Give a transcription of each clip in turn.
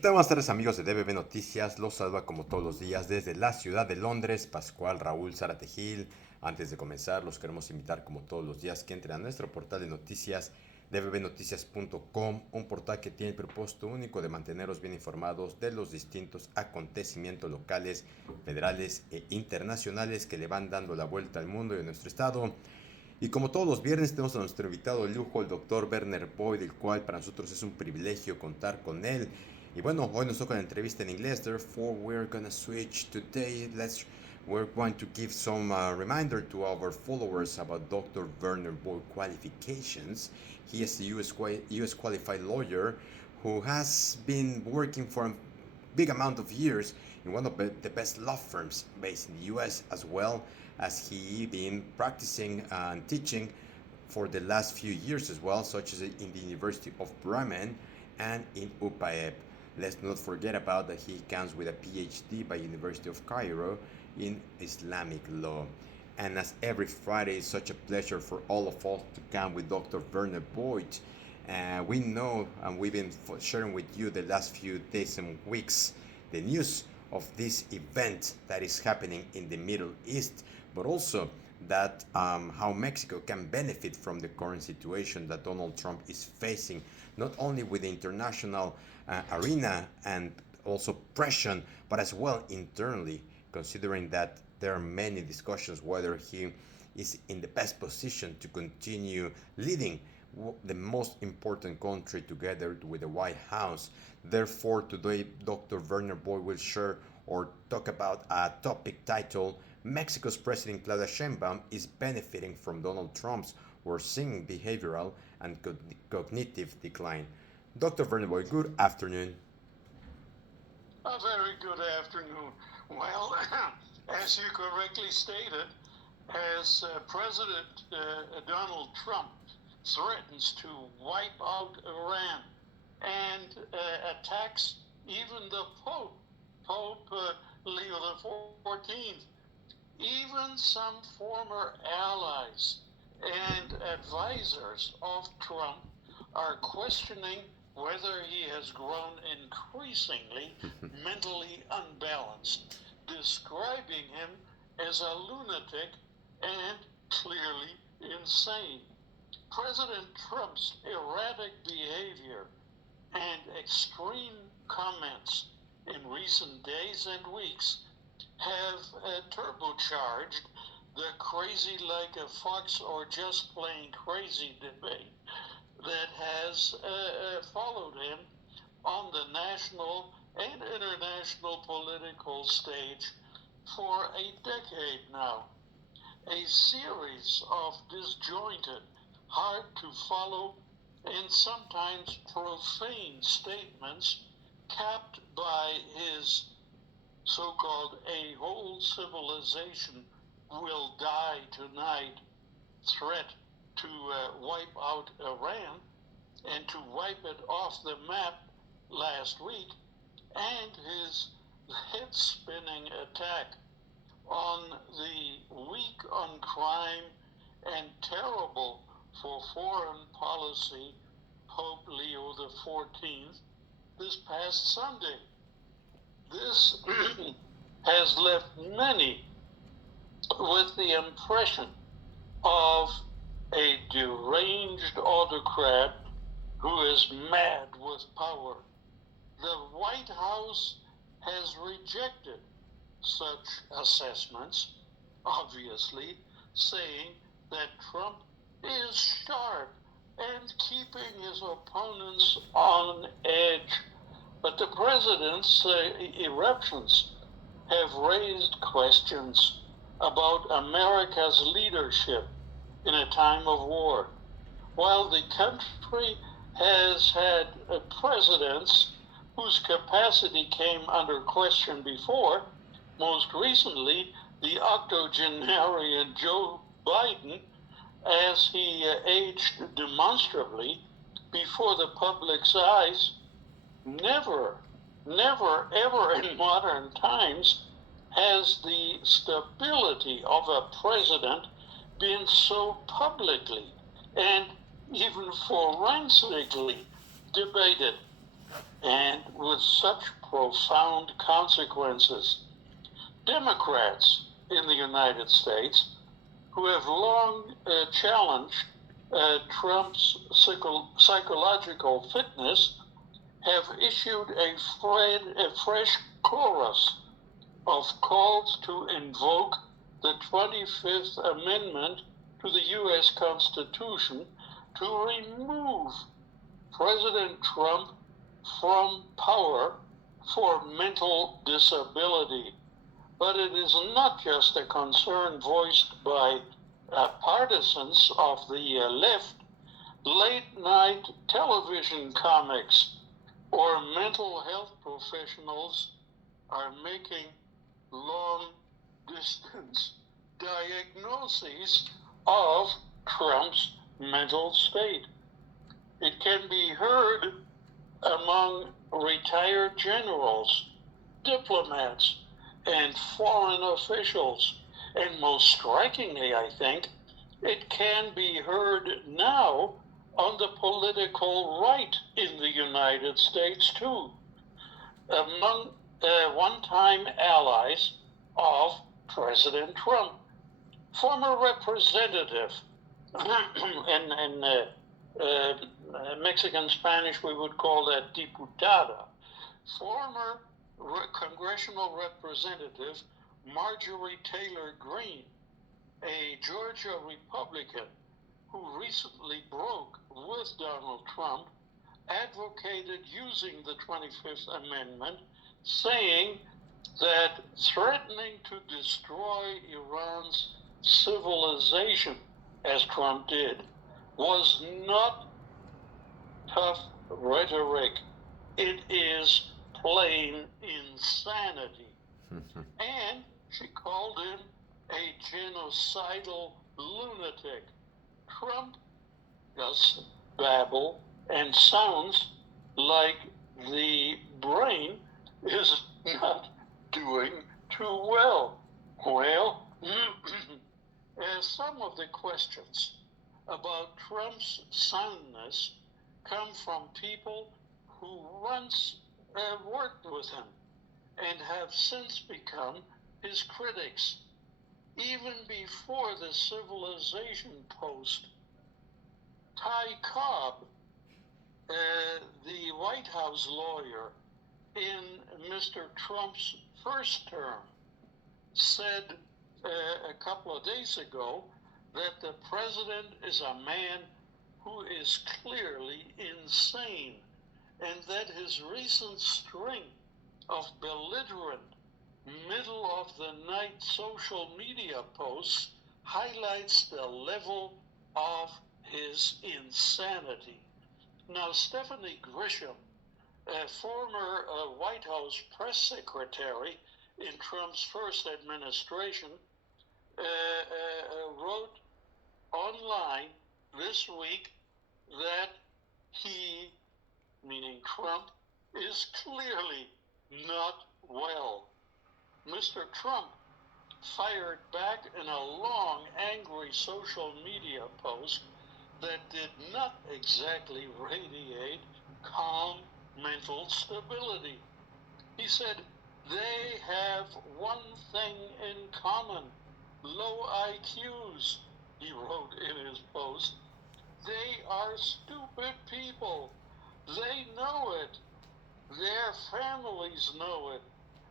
tal? Buenas tardes amigos de DBB Noticias, los saluda como todos los días desde la ciudad de Londres, Pascual Raúl Zárate Gil. Antes de comenzar, los queremos invitar como todos los días que entren a nuestro portal de noticias dbbnoticias.com, un portal que tiene el propósito único de manteneros bien informados de los distintos acontecimientos locales, federales e internacionales que le van dando la vuelta al mundo y a nuestro estado. Y como todos los viernes tenemos a nuestro invitado de lujo, el doctor Werner Voigt, el cual para nosotros es un privilegio contar con él. Y bueno, hoy nos toca la entrevista en inglés, therefore we're gonna switch today. We're going to give some reminder to our followers about Dr. Werner Voigt qualifications. He is a US qualified lawyer who has been working for a big amount of years in one of the best law firms based in the US, as well as he been practicing and teaching for the last few years as well, such as in the University of Bremen and in UPAEP. Let's not forget about that he comes with a PhD by University of Cairo in Islamic law. And as every Friday is such a pleasure for all of us to come with Dr. Werner Voigt. We know and we've been sharing with you the last few days and weeks the news of this event that is happening in the Middle East, but also that how Mexico can benefit from the current situation that Donald Trump is facing, not only with the international arena and also pressure, but as well internally, considering that there are many discussions whether he is in the best position to continue leading the most important country together with the White House. Therefore, today Dr. Werner Voigt will share or talk about a topic titled Mexico's President Claudia Sheinbaum is benefiting from Donald Trump's worsening behavioral and cognitive decline. Dr. Werner Voigt, good afternoon. A very good afternoon. Well, as you correctly stated, as President Donald Trump threatens to wipe out Iran and attacks even the Pope Leo XIV, even some former allies and advisors of Trump are questioning whether he has grown increasingly mentally unbalanced, describing him as a lunatic and clearly insane. President Trump's erratic behavior and extreme comments in recent days and weeks have turbocharged the crazy like a fox or just plain crazy debate that has followed him on the national and international political stage for a decade now. A series of disjointed, hard to follow, and sometimes profane statements capped by his so-called a whole civilization will die tonight threat to wipe out Iran and to wipe it off the map last week, and his head-spinning attack on the weak on crime and terrible for foreign policy Pope Leo XIV this past Sunday. This has left many with the impression of a deranged autocrat who is mad with power. The White House has rejected such assessments, obviously, saying that Trump is sharp and keeping his opponents on edge. But the president's eruptions have raised questions about America's leadership in a time of war. While the country has had presidents whose capacity came under question before, most recently the octogenarian Joe Biden, as he aged demonstrably before the public's eyes, never, ever in modern times has the stability of a president been so publicly and even forensically debated. and with such profound consequences. Democrats in the United States, who have long challenged Trump's psychological fitness, have issued a fresh chorus of calls to invoke the 25th Amendment to the U.S. Constitution to remove President Trump from power for mental disability. But it is not just a concern voiced by partisans of the left. Late-night television comics or mental health professionals are making long-distance diagnoses of Trump's mental state. It can be heard among retired generals, diplomats, and foreign officials. And most strikingly, I think, it can be heard now on the political right in the United States, too, among one-time allies of President Trump. Former representative, in Mexican Spanish we would call that diputada, former congressional representative Marjorie Taylor Greene, a Georgia Republican who recently broke with Donald Trump, advocated using the 25th Amendment, saying that threatening to destroy Iran's civilization, as Trump did, was not tough rhetoric. It is plain insanity. And she called him a genocidal lunatic. Trump does babble and sounds like the brain is not doing too well. Well, some of the questions about Trump's soundness come from people who once worked with him and have since become his critics. Even before the Civilization Post, Ty Cobb, the White House lawyer in Mr. Trump's first term, said a couple of days ago that the president is a man who is clearly insane, and that his recent string of belligerent middle-of-the-night social media posts highlights the level of his insanity. Now, Stephanie Grisham, a former White House press secretary in Trump's first administration, wrote online this week that he, meaning Trump, is clearly not well. Mr. Trump fired back in a long, angry social media post that did not exactly radiate calm mental stability. He said, "They have one thing in common, low IQs," he wrote in his post. "They are stupid people. They know it. Their families know it.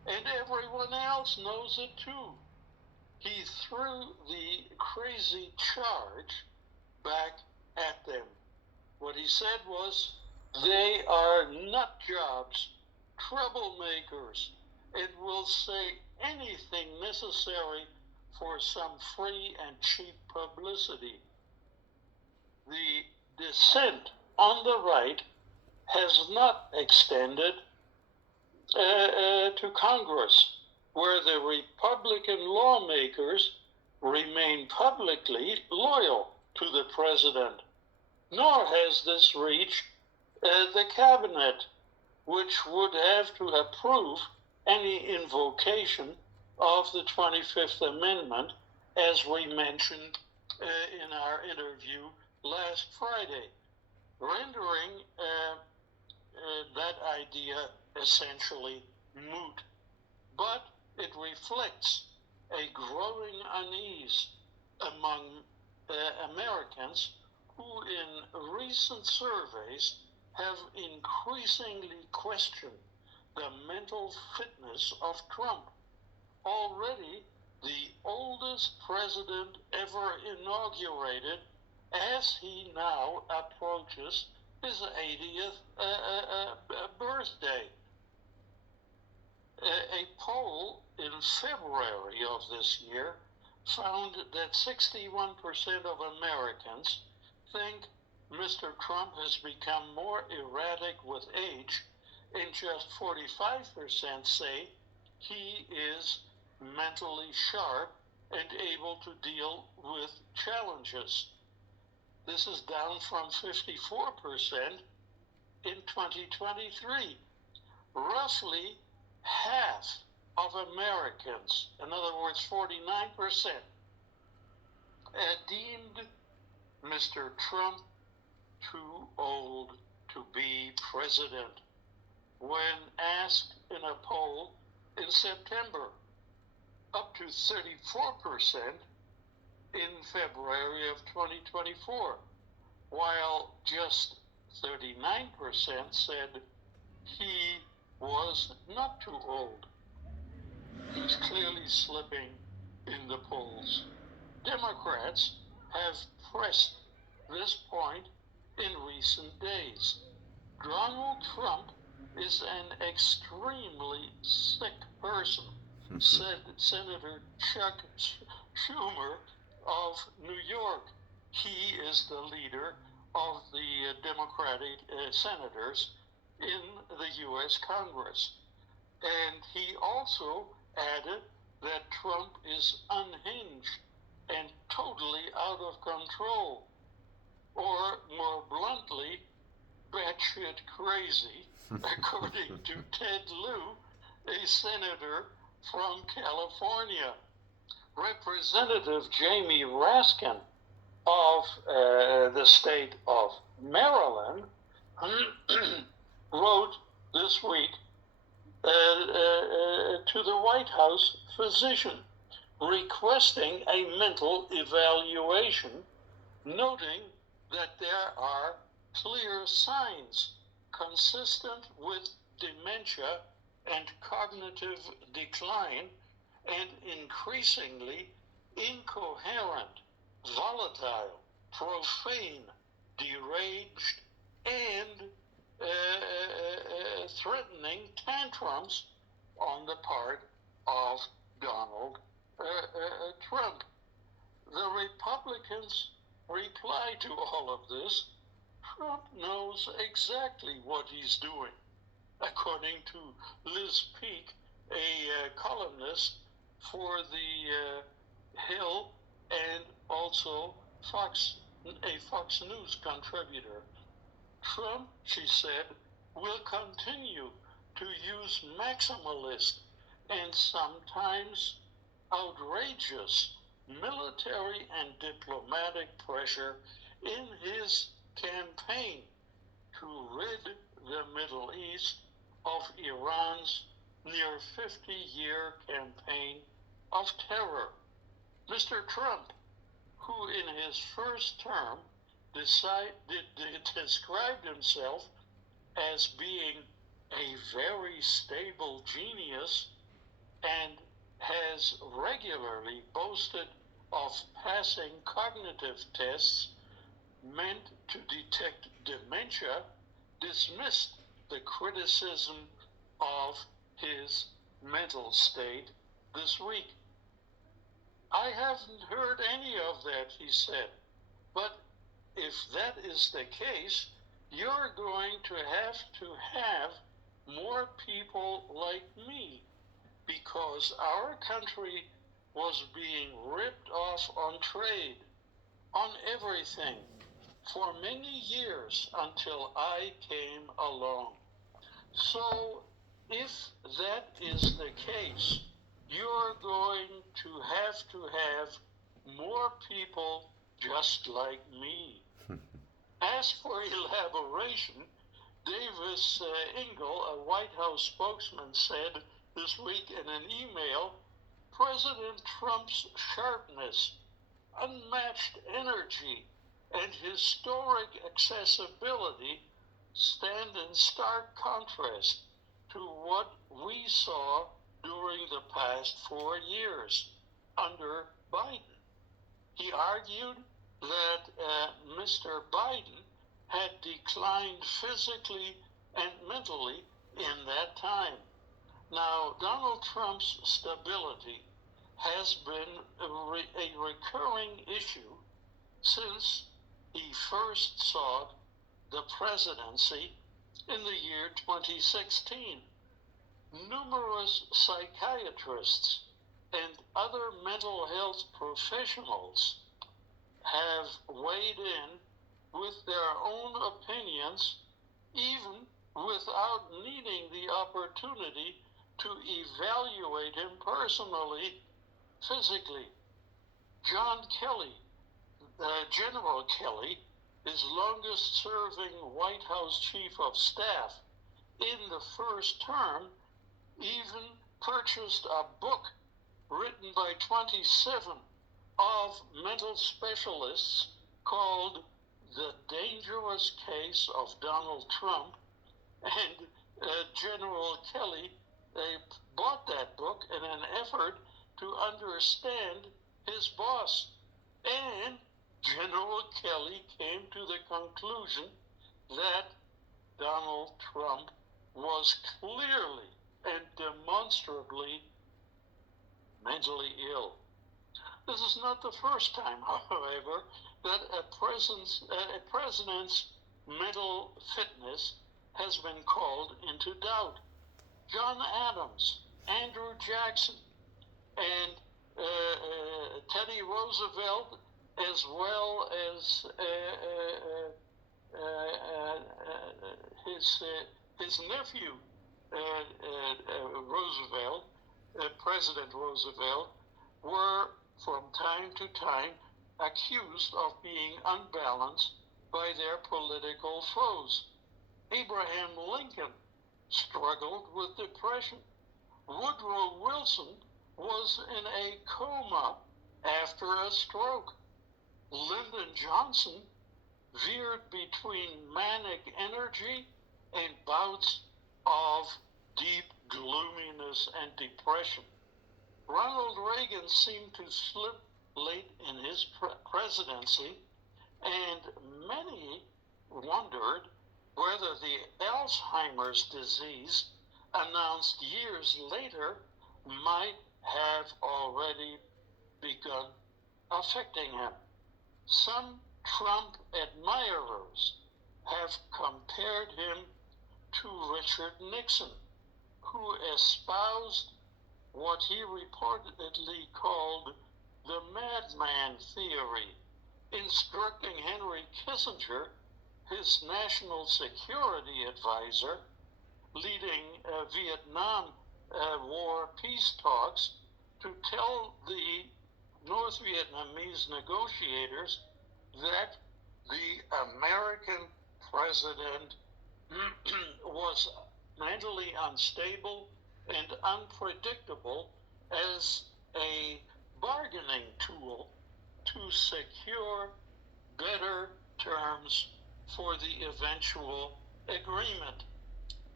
And everyone else knows it too." He threw the crazy charge back at them. What he said was, "They are nut jobs, troublemakers, and will say anything necessary for some free and cheap publicity." The dissent on the right has not extended to Congress, where the Republican lawmakers remain publicly loyal to the president. Nor has this reached the cabinet, which would have to approve any invocation of the 25th Amendment, as we mentioned in our interview last Friday, rendering that idea essentially moot. But it reflects a growing unease among Americans who in recent surveys have increasingly questioned the mental fitness of Trump, already the oldest president ever inaugurated, as he now approaches his 80th birthday. A poll in February of this year found that 61% of Americans think Mr. Trump has become more erratic with age, and just 45% say he is mentally sharp and able to deal with challenges. This is down from 54% in 2023. Roughly half of Americans, in other words 49%, deemed Mr. Trump too old to be president when asked in a poll in September, up to 34% in February of 2024, while just 39% said he was not too old. He's clearly slipping in the polls. Democrats have pressed this point in recent days. Donald Trump is an extremely sick person, said Senator Chuck Schumer of New York. He is the leader of the Democratic senators in the U.S. Congress. And he also added that Trump is unhinged and totally out of control, or more bluntly, batshit crazy, according to Ted Lieu, a senator from California. Representative Jamie Raskin of the state of Maryland wrote this week to the White House physician requesting a mental evaluation, noting that there are clear signs consistent with dementia and cognitive decline, and increasingly incoherent, volatile, profane, deranged, and threatening tantrums on the part of Donald Trump. The Republicans reply to all of this. Trump knows exactly what he's doing, according to Liz Peek, a columnist for the Hill and also a Fox News contributor. Trump, she said, will continue to use maximalist and sometimes outrageous military and diplomatic pressure in his campaign to rid the Middle East of Iran's near 50-year campaign of terror. Mr. Trump, who in his first term described himself as being a very stable genius and has regularly boasted of passing cognitive tests meant to detect dementia, dismissed the criticism of his mental state this week. I haven't heard any of that, he said, but if that is the case, you're going to have more people like me, because our country was being ripped off on trade, on everything, for many years until I came along. So if that is the case, you're going to have more people just like me. As for elaboration, Davis Ingle, a White House spokesman, said this week in an email, President Trump's sharpness, unmatched energy, and historic accessibility stand in stark contrast to what we saw during the past 4 years under Biden. He argued that Mr. Biden had declined physically and mentally in that time. Now, Donald Trump's stability has been a recurring issue since he first sought the presidency in the year 2016. Numerous psychiatrists and other mental health professionals have weighed in with their own opinions, even without needing the opportunity to evaluate him personally, physically. John Kelly, General Kelly, his longest serving White House Chief of Staff in the first term, even purchased a book written by 27 of mental specialists called The Dangerous Case of Donald Trump, and General Kelly bought that book in an effort to understand his boss. And General Kelly came to the conclusion that Donald Trump was clearly and demonstrably mentally ill. This is not the first time, however, that a president's mental fitness has been called into doubt. John Adams, Andrew Jackson, and Teddy Roosevelt, as well as his nephew, Roosevelt, President Roosevelt, were from time to time accused of being unbalanced by their political foes. Abraham Lincoln struggled with depression. Woodrow Wilson was in a coma after a stroke. Lyndon Johnson veered between manic energy and bouts of deep gloominess and depression. Ronald Reagan seemed to slip late in his presidency, and many wondered whether the Alzheimer's disease, announced years later, might have already begun affecting him. Some Trump admirers have compared him to Richard Nixon, who espoused what he reportedly called the madman theory, instructing Henry Kissinger, his national security advisor, leading Vietnam War peace talks, to tell the North Vietnamese negotiators that the American president was mentally unstable and unpredictable as a bargaining tool to secure better terms for the eventual agreement.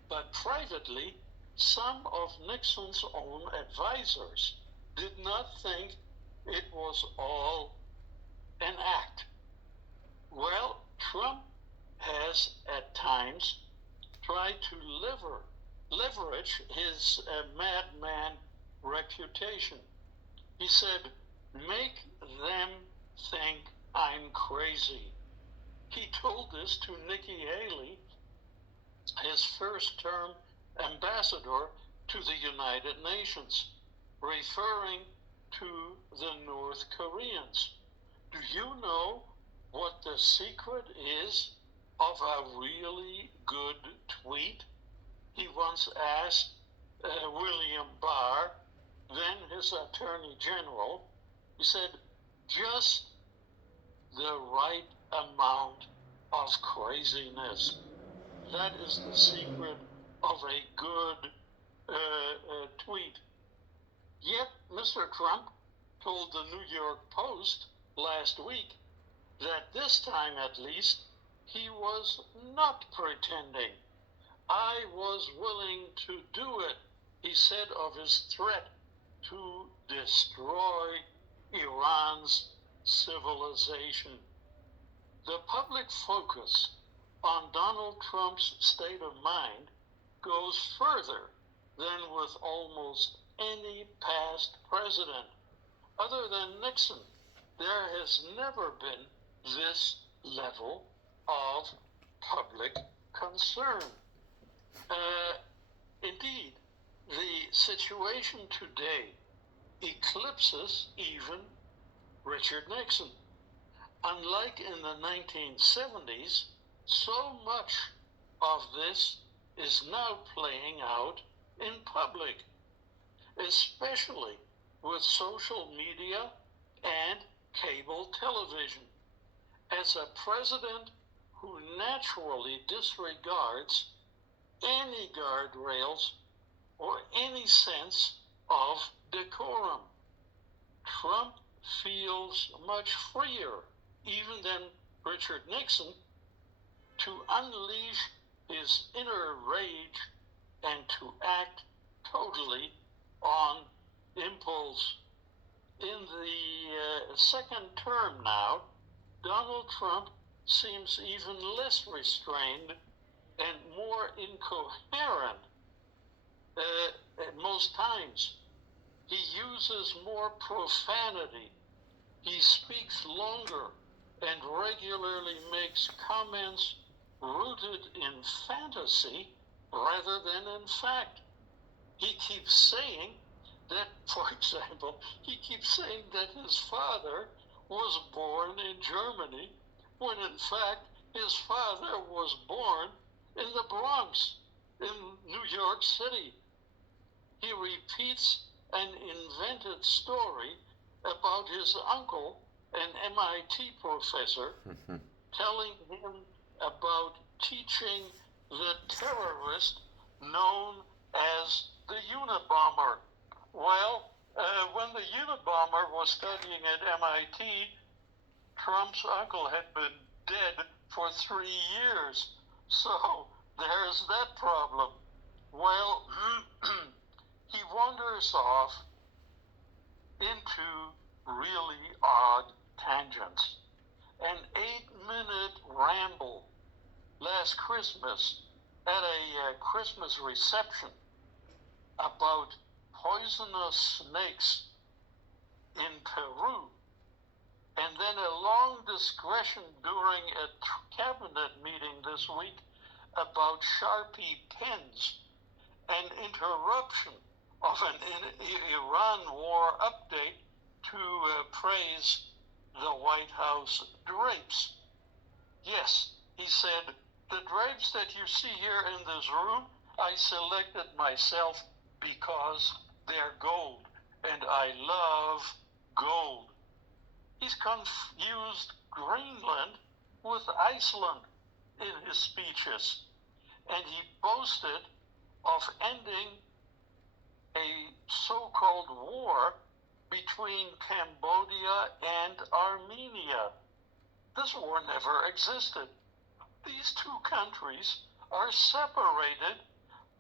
But privately, some of Nixon's own advisors did not think it was all an act. Well, Trump has at times tried to leverage his madman reputation. He said, "Make them think I'm crazy." He told this to Nikki Haley, his first-term ambassador to the United Nations, referring to the North Koreans. Do you know what the secret is of a really good tweet? He once asked William Barr, then his Attorney General. He said, just the right amount of craziness. That is the secret of a good tweet. Yet Mr. Trump told the New York Post last week that this time at least he was not pretending. I was willing to do it, he said of his threat to destroy Iran's civilization. The public focus on Donald Trump's state of mind goes further than with almost any past president. Other than Nixon, there has never been this level of public concern. Indeed, the situation today eclipses even Richard Nixon. Unlike in the 1970s, so much of this is now playing out in public, especially with social media and cable television. As a president who naturally disregards any guardrails or any sense of decorum, Trump feels much freer, even than Richard Nixon, to unleash his inner rage and to act totally on impulse. In the second term now, Donald Trump seems even less restrained and more incoherent at most times. He uses more profanity. He speaks longer and regularly makes comments rooted in fantasy rather than in fact. He keeps saying that, for example, he keeps saying that his father was born in Germany when in fact his father was born in the Bronx, in New York City. He repeats an invented story about his uncle, an MIT professor, telling him about teaching the terrorist known as the Unabomber. Well, when the Unabomber was studying at MIT, Trump's uncle had been dead for 3 years. So there's that problem. Well, he wanders off into really odd tangents. An 8-minute ramble last Christmas at a Christmas reception about poisonous snakes in Peru, and then a long digression during a cabinet meeting this week about Sharpie pens, an interruption of an Iran war update to praise the White House drapes. Yes, he said, the drapes that you see here in this room, I selected myself because they're gold, and I love gold. He's confused Greenland with Iceland in his speeches, and he boasted of ending a so-called war between Cambodia and Armenia. This war never existed. These two countries are separated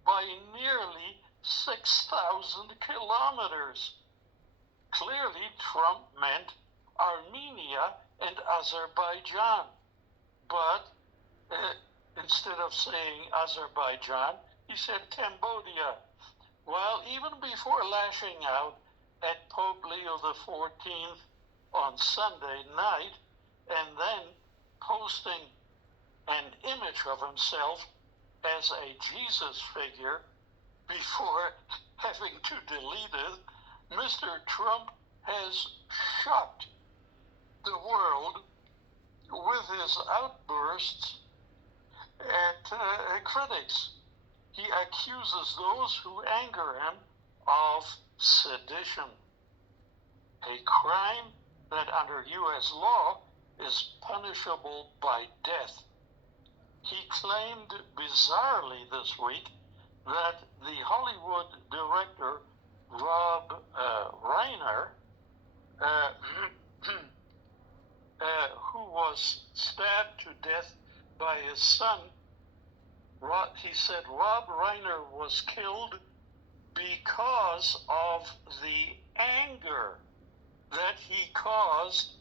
by nearly 6,000 kilometers. Clearly, Trump meant Armenia and Azerbaijan. But instead of saying Azerbaijan, he said Cambodia. Well, even before lashing out at Pope Leo XIV on Sunday night and then posting an image of himself as a Jesus figure before having to delete it, Mr. Trump has shocked the world with his outbursts at critics. He accuses those who anger him of sedition, a crime that under U.S. law is punishable by death. He claimed bizarrely this week that the Hollywood director Rob Reiner, who was stabbed to death by his son, he said Rob Reiner was killed because of the anger that he caused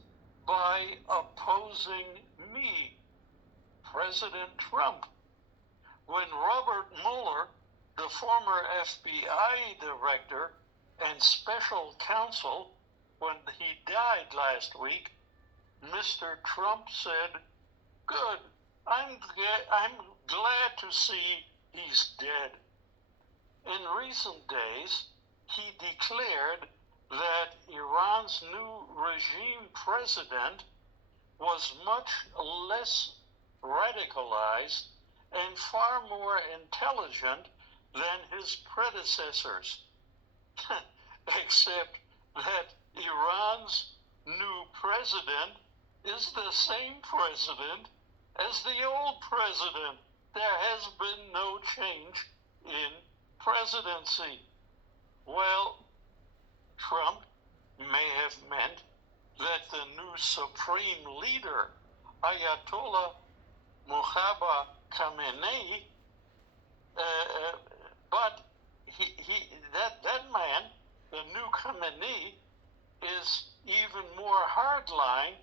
by opposing me, President Trump. When Robert Mueller, the former FBI director and special counsel, when he died last week, Mr. Trump said, "Good, I'm glad to see he's dead." In recent days, he declared that Iran's new regime president was much less radicalized and far more intelligent than his predecessors, except that Iran's new president is the same president as the old president. There has been no change in presidency. Well, Trump may have meant that the new supreme leader, Ayatollah Mojtaba Khamenei, but that man, the new Khamenei, is even more hardline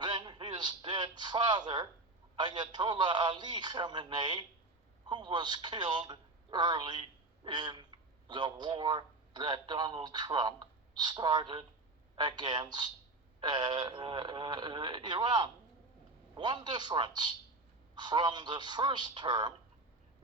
than his dead father, Ayatollah Ali Khamenei, who was killed early in the war that Donald Trump started against Iran. One difference from the first term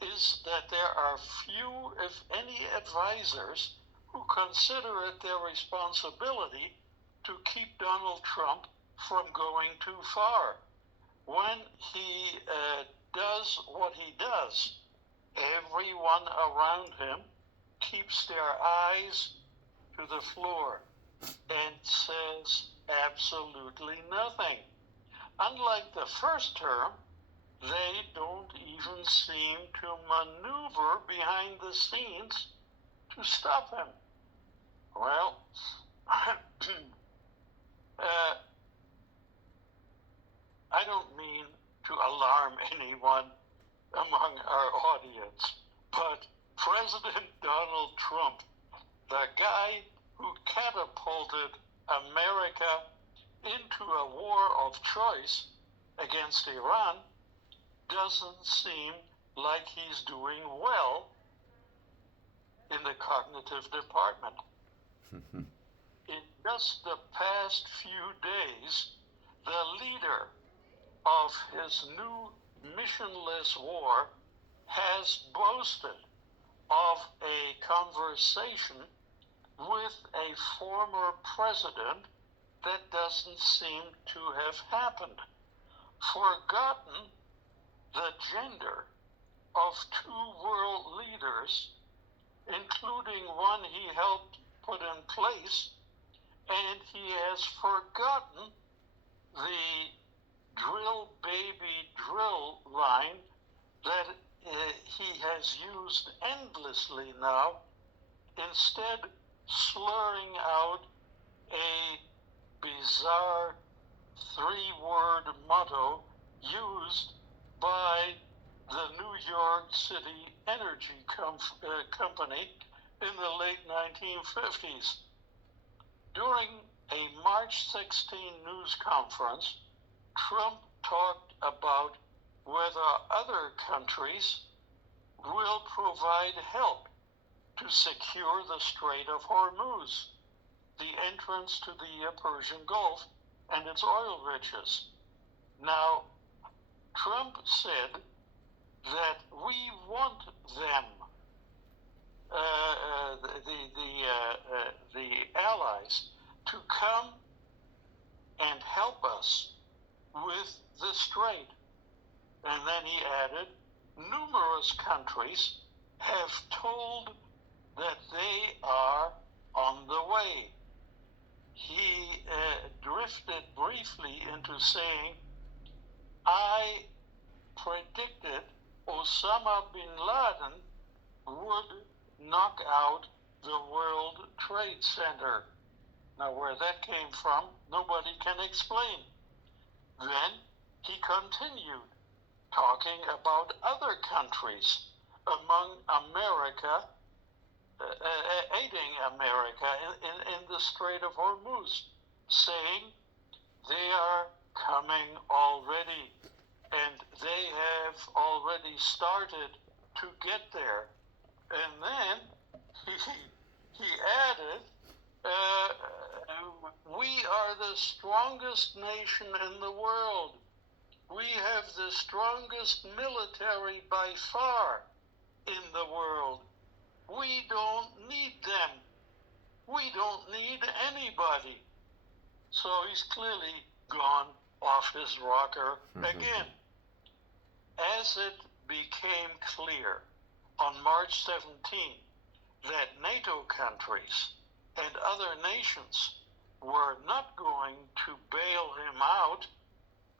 is that there are few, if any, advisors who consider it their responsibility to keep Donald Trump from going too far. When he does what he does, everyone around him keeps their eyes to the floor and says absolutely nothing. Unlike the first term, they don't even seem to maneuver behind the scenes to stop him. Well, I don't mean to alarm anyone among our audience, but President Donald Trump, the guy who catapulted America into a war of choice against Iran, doesn't seem like he's doing well in the cognitive department. In just the past few days, the leader of his new missionless war has boasted of a conversation with a former president that doesn't seem to have happened, forgotten the gender of two world leaders, including one he helped put in place, and he has forgotten the drill baby drill line that he has used endlessly now, instead slurring out a bizarre three-word motto used by the New York City Energy Company in the late 1950s. During a March 16 news conference, Trump talked about whether other countries will provide help to secure the Strait of Hormuz, the entrance to the Persian Gulf and its oil riches. Now, Trump said that we want them, the allies, to come and help us with the strait. And then he added, numerous countries have told that they are on the way. He drifted briefly into saying, I predicted Osama bin Laden would knock out the World Trade Center. Now, where that came from, nobody can explain. Then he continued talking about other countries among America, aiding America in the Strait of Hormuz, saying they are coming already, and they have already started to get there. And then he added, we are the strongest nation in the world. We have the strongest military by far in the world. We don't need them. We don't need anybody. So he's clearly gone off his rocker again. As it became clear on March 17 that NATO countries and other nations were not going to bail him out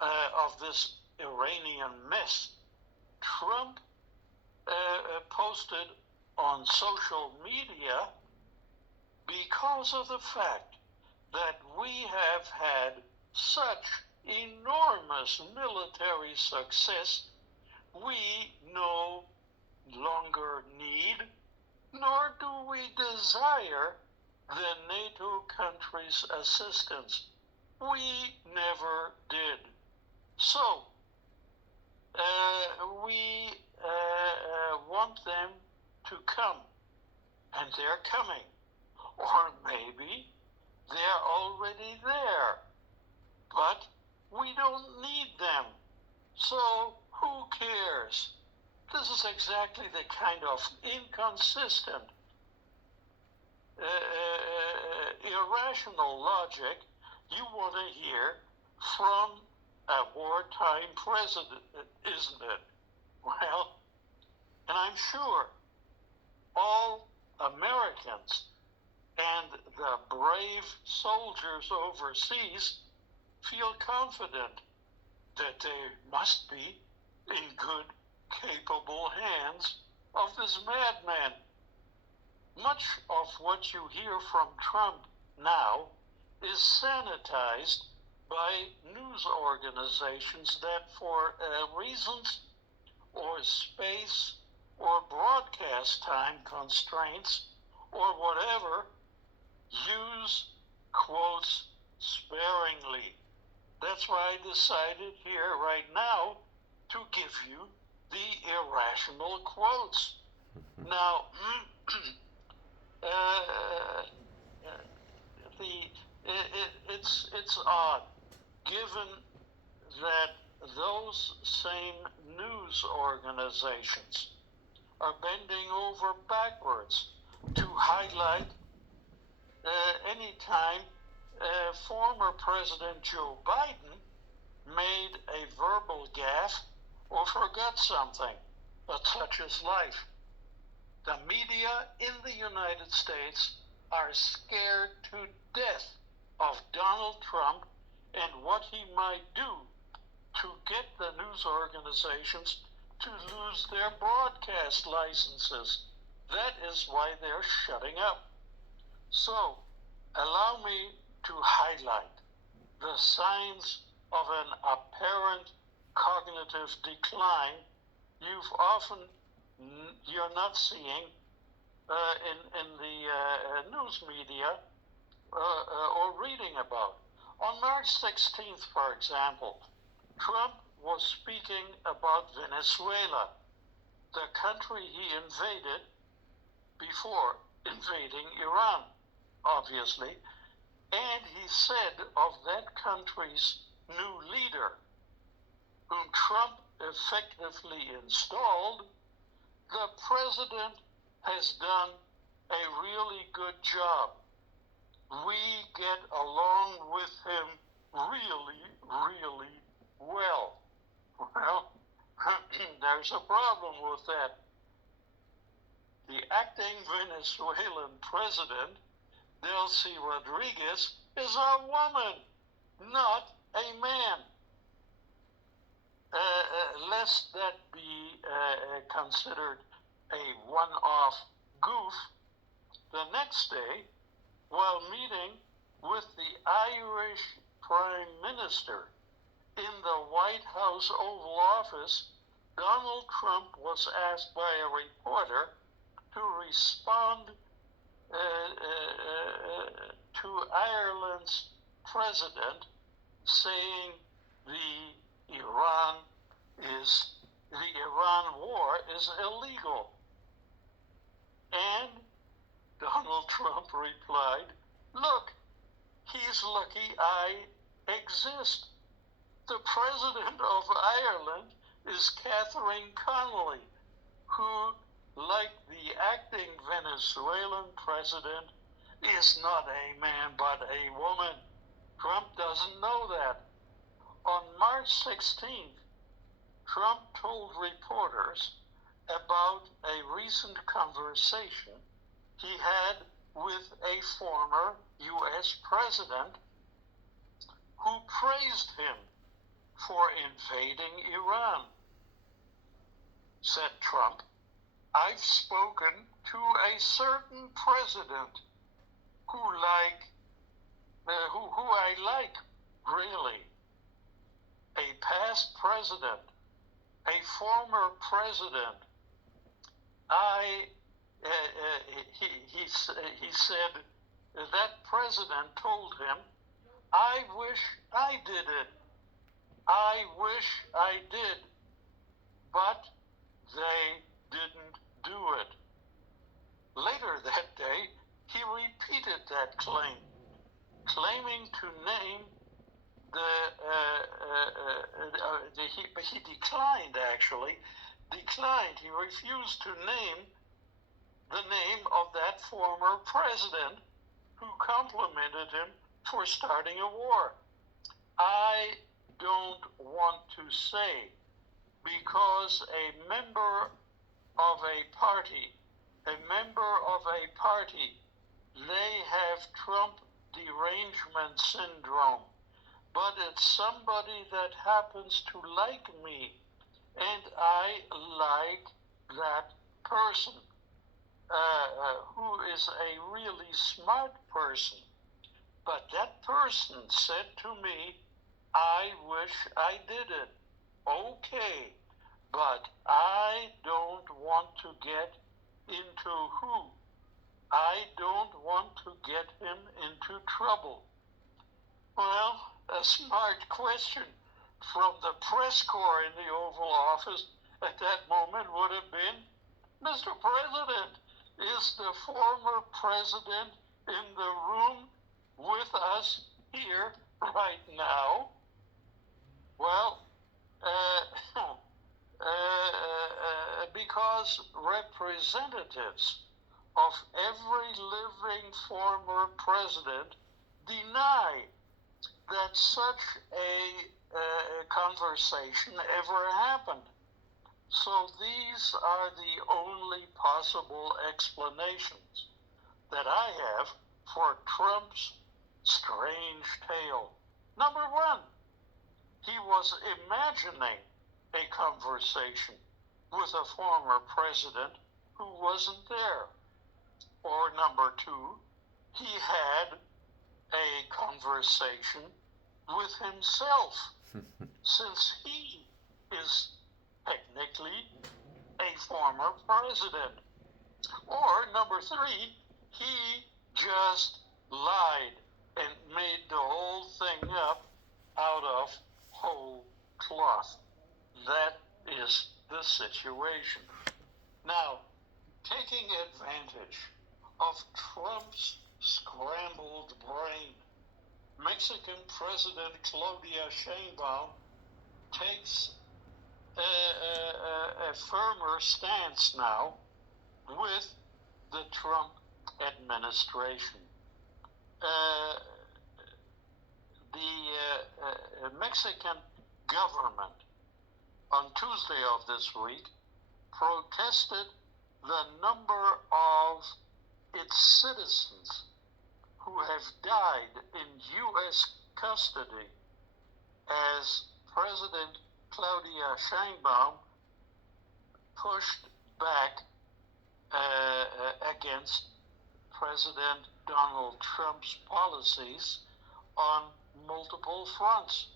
of this Iranian mess, Trump posted on social media, because of the fact that we have had such enormous military success, we no longer need, nor do we desire, the NATO countries' assistance. We never did. So, we want them to come, and they're coming. Or maybe they're already there, but we don't need them. So, who cares? This is exactly the kind of inconsistent, irrational logic you want to hear from a wartime president, isn't it? Well, and I'm sure all Americans and the brave soldiers overseas feel confident that they must be in good, capable hands of this madman. Much of what you hear from Trump now is sanitized by news organizations that for reasons or space or broadcast time constraints or whatever, use quotes sparingly. That's why I decided here right now to give you the irrational quotes. Now, it's odd, given that those same news organizations are bending over backwards to highlight any time former President Joe Biden made a verbal gaffe or forgot something, but such is life. The media in the United States are scared to death of Donald Trump and what he might do to get the news organizations to lose their broadcast licenses. That is why they're shutting up. So, allow me to highlight the signs of an apparent cognitive decline you're not seeing in the news media or reading about. On March 16th, for example, Trump was speaking about Venezuela, the country he invaded before invading Iran, obviously, and he said of that country's new leader, whom Trump effectively installed, the president has done a really good job. We get along with him really, really well. Well, there's a problem with that. The acting Venezuelan president, Delcy Rodriguez, is a woman, not a man. lest that be considered a one-off goof, the next day, while meeting with the Irish Prime Minister in the White House Oval Office, Donald Trump was asked by a reporter to respond to Ireland's president, saying the Iran war is illegal. And Donald Trump replied, "Look, he's lucky I exist. The president of Ireland is Catherine Connolly, who, like the acting Venezuelan president, is not a man but a woman. Trump doesn't know that." On March 16th, Trump told reporters about a recent conversation he had with a former U.S. president who praised him for invading Iran. Said Trump, "I've spoken to a certain president who I like, really. A past president, a former president. He said that president told him, 'I wish I did it. I wish I did.' But they didn't do it." Later that day, he repeated that claim, claiming to name he declined. He refused to name the name of that former president who complimented him for starting a war. I don't want to say, because a member of a party, they have Trump derangement syndrome, but it's somebody that happens to like me, and I like that person, who is a really smart person. But that person said to me, 'I wish I did it.' Okay, but I don't want to get into who. I don't want to get him into trouble." Well, a smart question from the press corps in the Oval Office at that moment would have been, "Mr. President, is the former president in the room with us here right now?" Well, because representatives of every living former president deny that such a conversation ever happened. So these are the only possible explanations that I have for Trump's strange tale. Number one, he was imagining a conversation with a former president who wasn't there. Or number two, he had a conversation with himself, since he is technically a former president. Or number three, he just lied and made the whole thing up out of whole cloth. That is the situation. Now, taking advantage of Trump's scrambled brain, Mexican President Claudia Sheinbaum takes a firmer stance now with the Trump administration. The Mexican government on Tuesday of this week protested the number of its citizens who have died in U.S. custody as President Claudia Sheinbaum pushed back against President Donald Trump's policies on multiple fronts.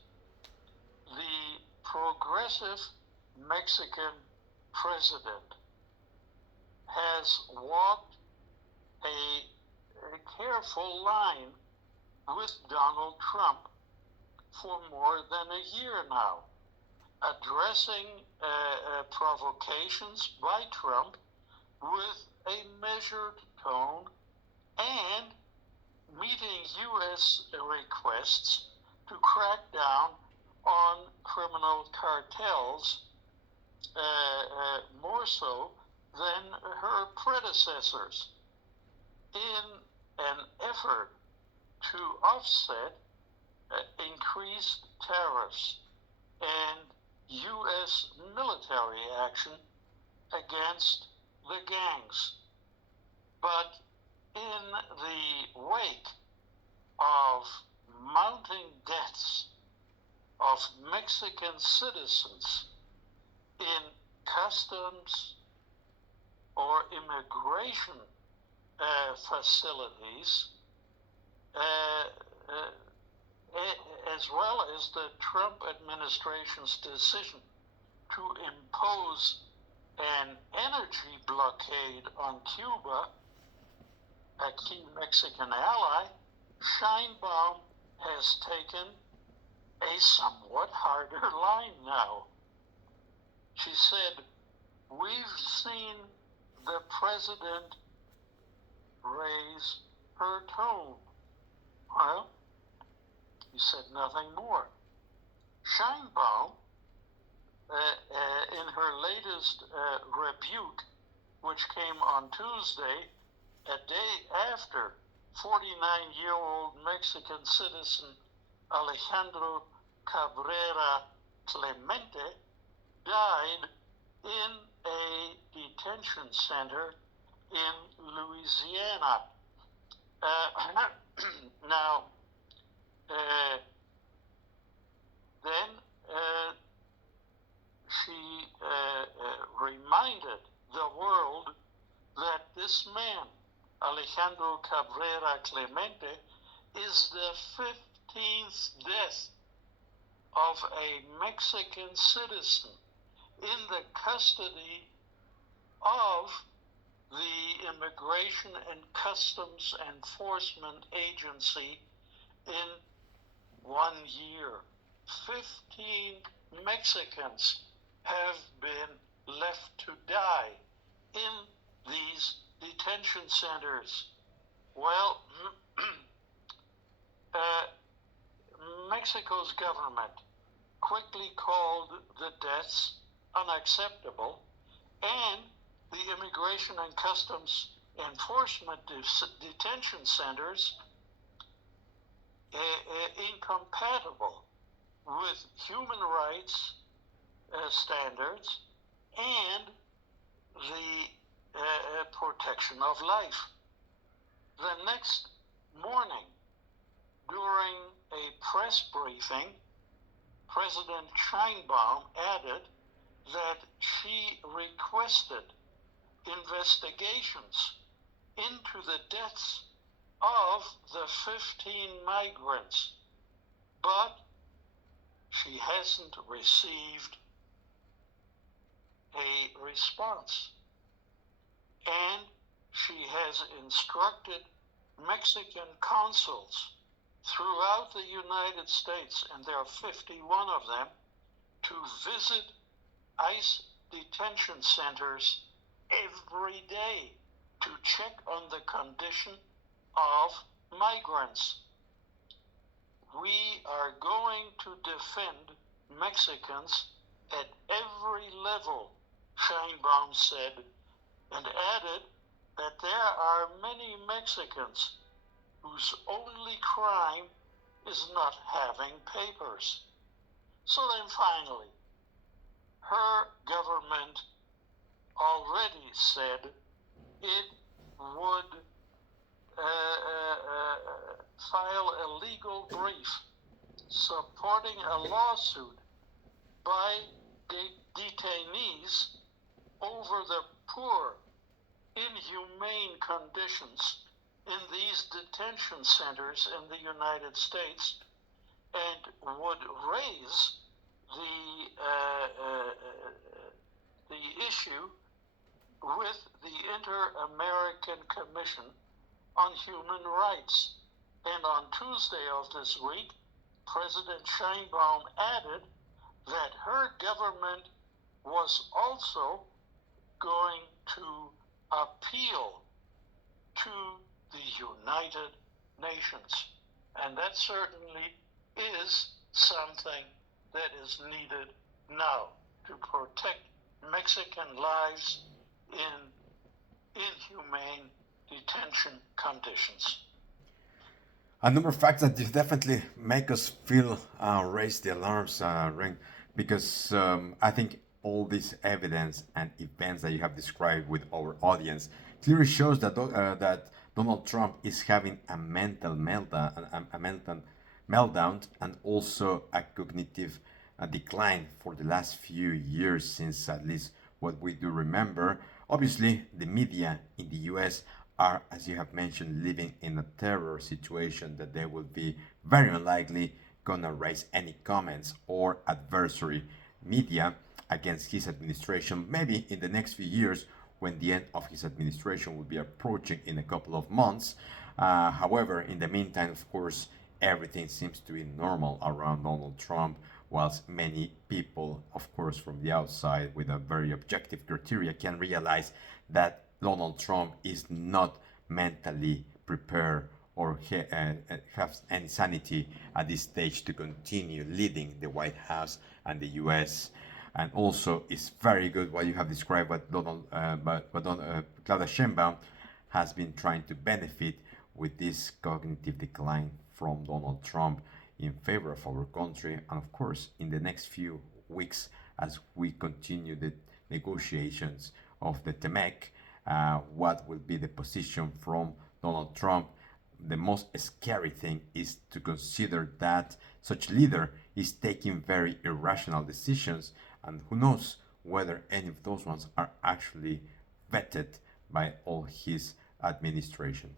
The progressive Mexican president has walked a careful line with Donald Trump for more than a year now, addressing provocations by Trump with a measured tone and meeting U.S. requests to crack down on criminal cartels more so than her predecessors in an effort to offset increased tariffs and U.S. military action against the gangs. But in the wake of mounting deaths of Mexican citizens in customs or immigration facilities, as well as the Trump administration's decision to impose an energy blockade on Cuba, a key Mexican ally, Sheinbaum has taken a somewhat harder line now. She said, "We've seen the president raise her tone." Well, he said nothing more. Sheinbaum, in her latest rebuke, which came on Tuesday, a day after 49-year-old Mexican citizen Alejandro Cabrera Clemente died in a detention center in Louisiana. Now, then she reminded the world that this man, Alejandro Cabrera Clemente, is the 15th death of a Mexican citizen in the custody of the Immigration and Customs Enforcement Agency in 1 year. 15 Mexicans have been left to die in these detention centers. Well, Mexico's government quickly called the deaths unacceptable, and the Immigration and Customs Enforcement detention centers incompatible with human rights standards and the protection of life. The next morning, during a press briefing, President Sheinbaum added that she requested investigations into the deaths of the 15 migrants, but she hasn't received a response. And she has instructed Mexican consuls throughout the United States, and there are 51 of them, to visit ICE detention centers every day to check on the condition of migrants. We are going to defend Mexicans at every level, Sheinbaum said, and added that there are many Mexicans whose only crime is not having papers. So then finally, her government already said it would file a legal brief supporting a lawsuit by detainees over the poor, inhumane conditions in these detention centers in the United States, and would raise the issue with the Inter-American Commission on Human Rights. And on Tuesday of this week, President Sheinbaum added that her government was also going to appeal to the United Nations. And that certainly is something that is needed now to protect Mexican lives in inhumane detention conditions. A number of facts that definitely make us feel raise the alarms ring, because I think all this evidence and events that you have described with our audience clearly shows that that Donald Trump is having a mental meltdown, and also a cognitive decline for the last few years, since at least what we do remember. Obviously, the media in the US are, as you have mentioned, living in a terror situation that they will be very unlikely gonna raise any comments or adversary media against his administration, maybe in the next few years, when the end of his administration will be approaching in a couple of months. However, in the meantime, of course, everything seems to be normal around Donald Trump, whilst many people, of course, from the outside with a very objective criteria can realize that Donald Trump is not mentally prepared or has any sanity at this stage to continue leading the White House and the US. And also, it's very good what you have described, what Claudia Sheinbaum has been trying to benefit with this cognitive decline from Donald Trump in favor of our country. And of course, in the next few weeks, as we continue the negotiations of the TMEC, what will be the position from Donald Trump. The most scary thing is to consider that such leader is taking very irrational decisions, and who knows whether any of those ones are actually vetted by all his administration.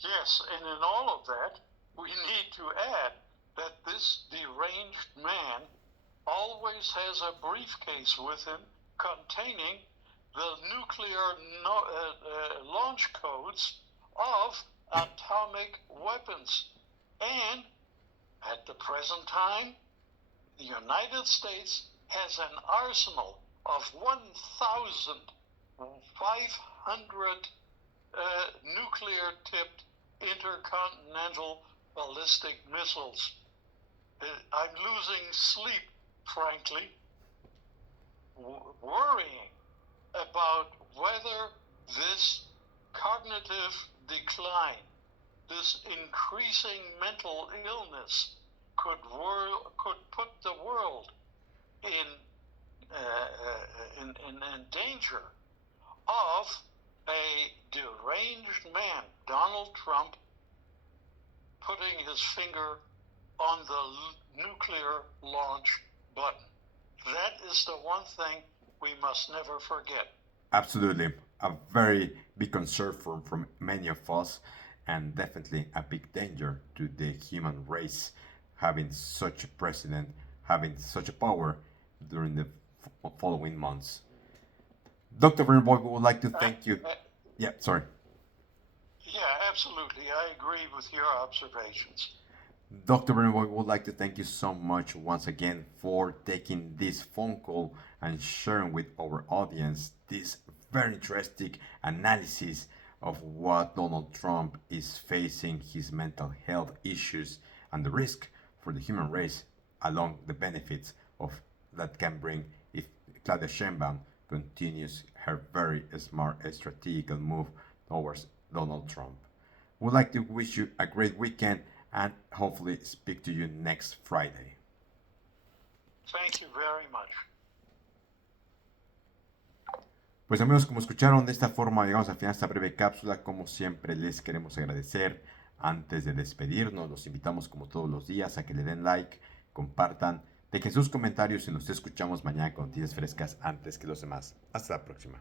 Yes, and in all of that, we need to add that this deranged man always has a briefcase with him containing the nuclear launch codes of atomic weapons. And at the present time, the United States has an arsenal of 1,500 nuclear-tipped intercontinental ballistic missiles. I'm losing sleep, frankly, worrying about whether this cognitive decline, this increasing mental illness, could put the world in danger of a deranged man, Donald Trump, putting his finger on the nuclear launch button. That is the one thing we must never forget. Absolutely. A very big concern from many of us, and definitely a big danger to the human race, having such a president, having such a power during the following months. Dr. Werner Voigt, we would like to thank you. Yeah, sorry. Yeah, absolutely. I agree with your observations. Dr. Werner Voigt, we would like to thank you so much once again for taking this phone call and sharing with our audience this very interesting analysis of what Donald Trump is facing, his mental health issues, and the risk for the human race, along the benefits of that can bring if Claudia Sheinbaum continues her very smart strategical move towards Donald Trump. We'd like to wish you a great weekend and hopefully speak to you next Friday. Thank you very much. Pues amigos, como escucharon, de esta forma llegamos al final de esta breve cápsula. Como siempre les queremos agradecer. Antes de despedirnos, los invitamos como todos los días a que le den like, compartan, Dejen sus comentarios y nos escuchamos mañana con noticias frescas antes que los demás. Hasta la próxima.